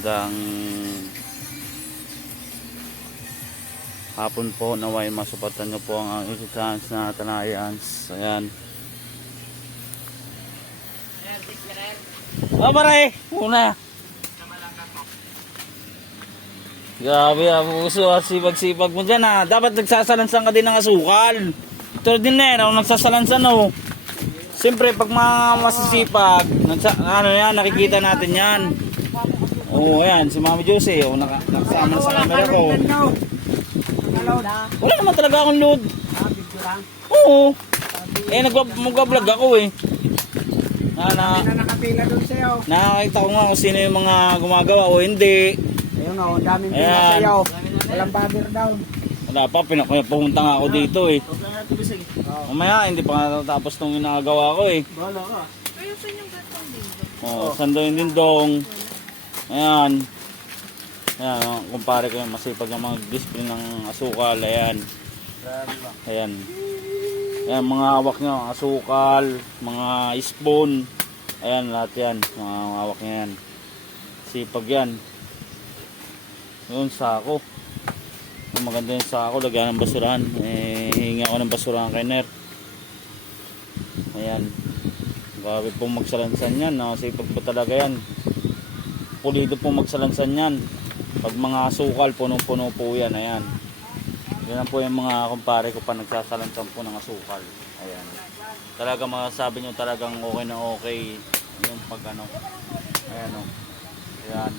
Magandang hapon po naway masupatan nyo po ang chance na tanayans. Ayan. Oh, pare! Una! Grabe ah, puso at sipag-sipag mo dyan ah. Dapat nagsasalansan ka din ng asukal. Ito din na yun, nagsasalansan oh. Siyempre, pag mga masisipag, ano yan, nakikita natin yan. Oo, oh, ayan, si Mami Jose, oh, naka, nakasama na sa camera ko. Wala naman talaga akong load. Oo. Eh, magwa-vlog ako eh. Na, na, na nakapila doon sa'yo. nakakita ko nga kung sino yung mga gumagawa o hindi. Ayun o, ang daming pila sa'yo. Walang bagger down. Wala pa, pinapunta nga ako dito eh. Mamaya, hindi pa nga natapos nung ginagawa ko eh. Bala ka. Oh, sando yung dindong. Ayan. Ayan, oh, kumpare ko yung masipag na mag-display ng asukal. Ayan. Ayan. Ayan, mga hawak nyo, asukal, mga spoon. Ayan, lahat yan. Mga hawak niya yan. Sipag yan. Yun, sako. Maganda yung sako, lagyan ng basurahan. Eh, hingi ako ng basurahan kay Ner. Ayan. Grabe pong magsalansan yan. Nakasipag po talaga yan. Pulido pong magsalansan yan. Pag mga asukal, punong-puno po yan. Ayan. Yan po yung mga kumpare ko pa nagsasalansan po ng asukal. Ayan. Talaga masasabi nyo talagang okay na okay yung pag ano. Ayan o. Ayan.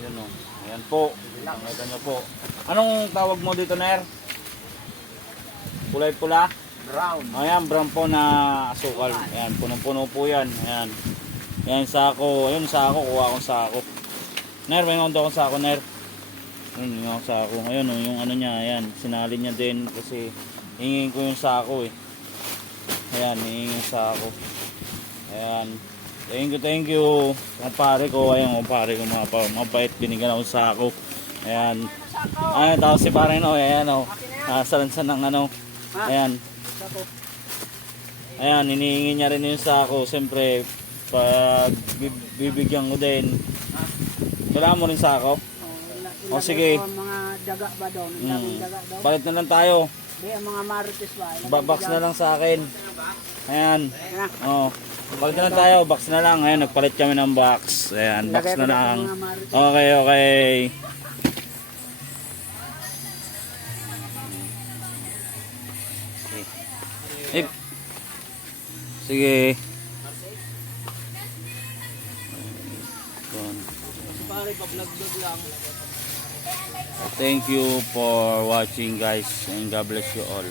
Ayan o. Ayan po. Nakita nyo po. Anong tawag mo dito, Ner? Kulay pula? Brown. Ayan, brown po na asukal. Ayan, punong-puno po yan. Ayan. Ayan, sako. Ayun, sako. Kuha akong sako. Ner, may akong akong sako, Ner. Ayun, yung akong sako. Ayun, oh, yung ano niya, ayan. Sinali niya din kasi hingin ko yung sako eh. Ayan, hingin yung sako. Ayan. Thank you, thank you. Kumpare ko, ayan, kumpare ko mga pa. Mabait, binigyan ako sako. Ayan. Ayan, tapos si pare no, ayan o. Nakasalansan ng ano. Ayan. Ayan, hinihingi niya rin yung sako. Siyempre, pag bi- bibigyan ko din. Kailangan mo rin sako? O, sige. Mga daga ba? Ang Hmm. daga doon. Balit na lang tayo. Di, ang mga marites ba? Dyan. na lang sa akin. Ayan. Oh. Balit na lang tayo. Box na lang. Ayan, nagpalit kami ng box. Ayan, box na lang. sa. Okay, okay. Ip. Sige. Pare, pa-vlog-vlog. Thank you for watching guys and God bless you all.